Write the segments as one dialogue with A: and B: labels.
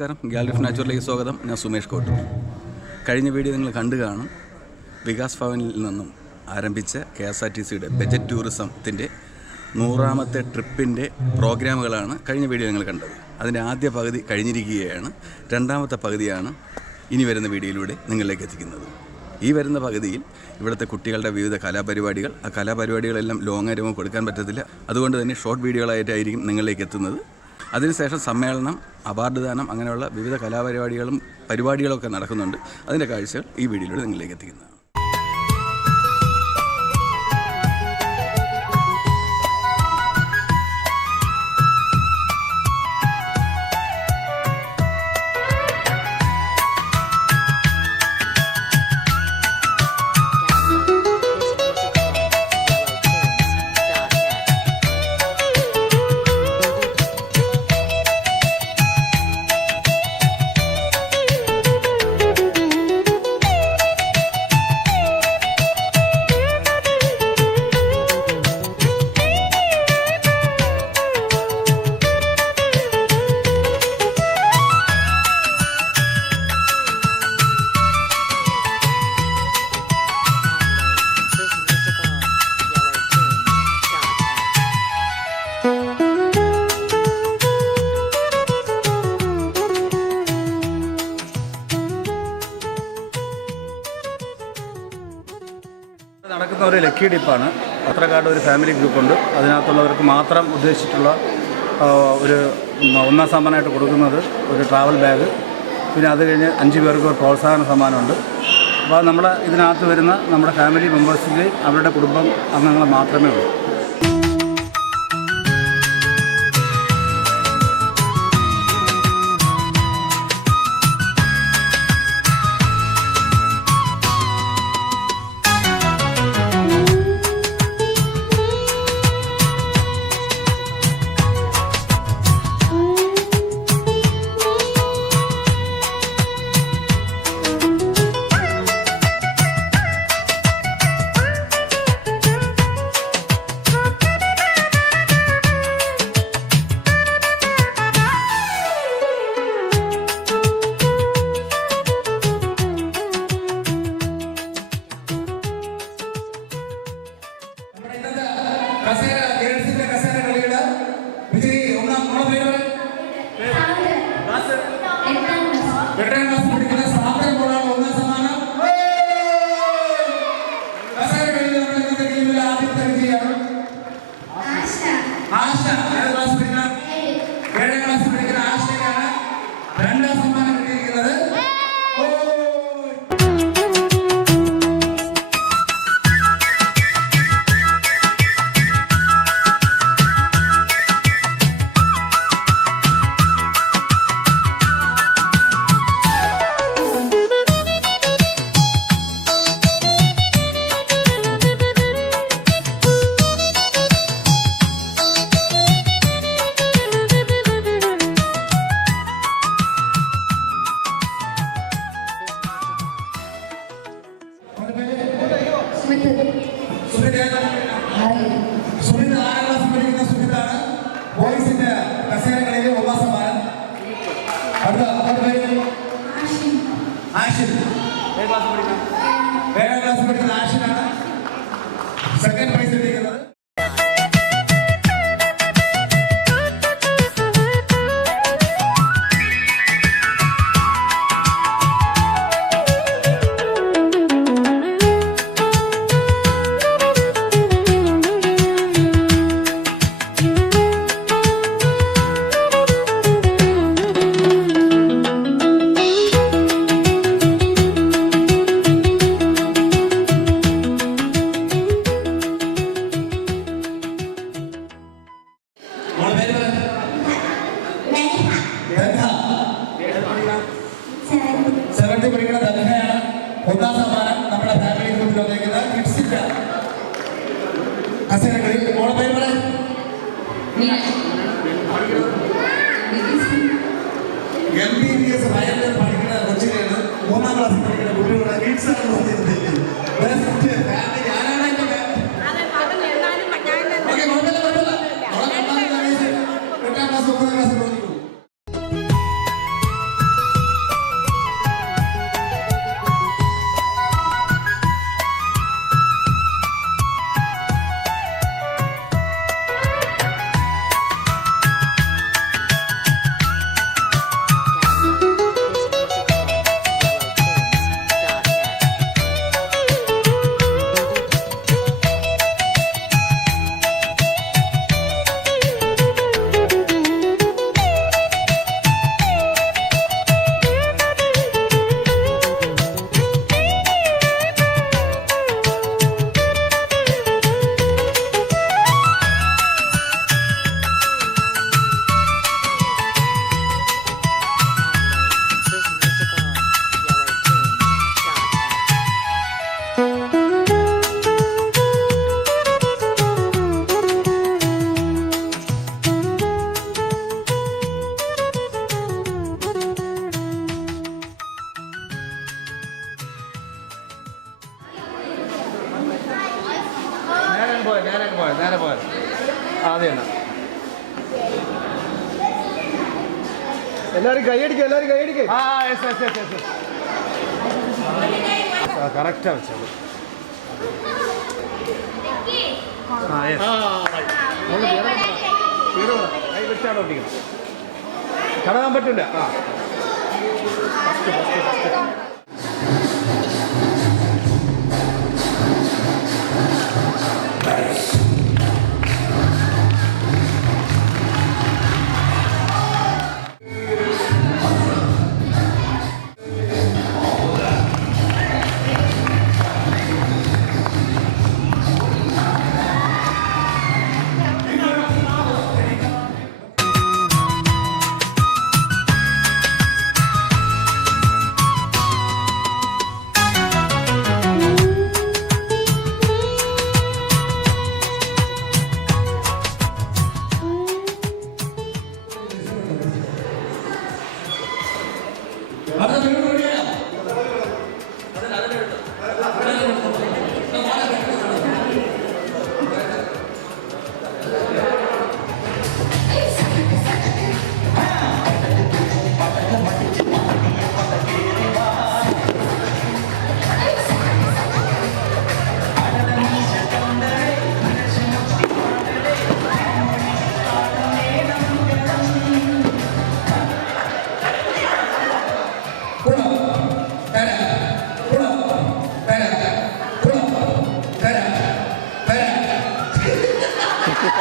A: നമസ്കാരം. Gallery of നാച്ചുറലിലേക്ക് സ്വാഗതം. ഞാൻ സുമേഷ് കോട്ടൂർ. കഴിഞ്ഞ വീഡിയോ നിങ്ങൾ കണ്ടു കാണും. വികാസ് ഭവനിൽ നിന്നും ആരംഭിച്ച കെ എസ് ആർ ടി സിയുടെ ബജറ്റ് ടൂറിസത്തിന്റെ നൂറാമത്തെ ട്രിപ്പിന്റെ പ്രോഗ്രാമുകളാണ് കഴിഞ്ഞ വീഡിയോ നിങ്ങൾ കണ്ടത്. അതിന്റെ ആദ്യ പകുതി കഴിഞ്ഞിരിക്കുകയാണ്. രണ്ടാമത്തെ പകുതിയാണ് ഇനി വരുന്ന വീഡിയോയിലൂടെ നിങ്ങളിലേക്ക് എത്തിക്കുന്നത്. ഈ വരുന്ന പകുതിയിൽ ഇവിടുത്തെ കുട്ടികളുടെ വിവിധ കലാപരിപാടികൾ. ആ കലാപരിപാടികളെല്ലാം ലോങ് ആയിട്ട് കൊടുക്കാൻ പറ്റത്തില്ല. അതുകൊണ്ട് തന്നെ ഷോർട്ട് വീഡിയോകളായിട്ടായിരിക്കും നിങ്ങളിലേക്ക് എത്തുന്നത്. അതിനുശേഷം സമ്മേളനം അവാർഡ് ദാനം അങ്ങനെയുള്ള വിവിധ കലാപരിപാടികളും പരിപാടികളൊക്കെ നടക്കുന്നുണ്ട്. അതിന്റെ കാഴ്ചകൾ ഈ വീഡിയോയിലൂടെ നിങ്ങളിലേക്ക് എത്തിക്കുന്നതാണ്. നടക്കുന്ന ഒരു ലക്കി ഡിപ്പാണ്. പത്രക്കാരുടെ ഒരു ഫാമിലി ഗ്രൂപ്പുണ്ട്. അതിനകത്തുള്ളവർക്ക് മാത്രം ഉദ്ദേശിച്ചിട്ടുള്ള ഒരു ഒന്നാം സമ്മാനമായിട്ട് കൊടുക്കുന്നത് ഒരു ട്രാവൽ ബാഗ് പിന്നെ അത് കഴിഞ്ഞ് അഞ്ച് പേർക്ക് ഒരു പ്രോത്സാഹന സമ്മാനമുണ്ട്. അപ്പോൾ നമ്മൾ ഇതിനകത്ത് വരുന്ന നമ്മുടെ ഫാമിലി മെമ്പേഴ്സിന്റെയും അവരുടെ കുടുംബം അംഗങ്ങൾ മാത്രമേ ഉള്ളൂ.
B: എട്ടാം ക്ലാസ് ആഷിൻ ഏഴാം ക്ലാസ് പഠിക്കുന്ന ആഷിനാണ് സെക്കൻഡ് പ്രൈസ് സെവൻത്തിൽ പഠിക്കുന്ന ദൻഹയാണ് ഒന്നാം സമ്മാനം നമ്മുടെ ഫാമിലി ഗ്രൂപ്പിൽ വന്നിരിക്കുന്ന കിഡ്സിന്റെ കസേരകളിൽ മോളെ പേര് പറ. എസ് വയലിൽ പഠിക്കുന്ന കൊച്ചിനെയാണ് മൂന്നാം ക്ലാസ്സിൽ പഠിക്കുന്ന കുട്ടികളുടെ കിഡ്സ് ആണ്
C: പോയത് നേരെ പോയത് ആദ്യം അതെ എന്നാ
D: എല്ലാവരും കൈയടിക്കുക എല്ലാരും കൈയടിക്കുക
C: ആ യെസ് യെസ് യെസ് യെസ് കറക്റ്റാണ് വെച്ചത്. ആ യെസ് കൈ വെച്ചാണ് കടകാൻ പറ്റില്ല. ആ. First first first
B: 감사드립니다.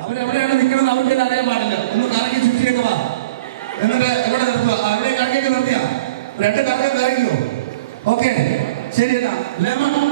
B: അവരെവിടെയാണ് നിൽക്കുന്നത് അവർക്ക് തന്നെ അറിയാൻ പാടില്ല. ഒന്ന് എന്നിട്ട് എവിടെ നിർത്തുക അവിടെ കറങ്ങിയൊക്കെ നിർത്തിയാ? രണ്ട് കറക്കം കറങ്ങിയോ ഓക്കെ. ശരി എന്നാ. ലെമൺ.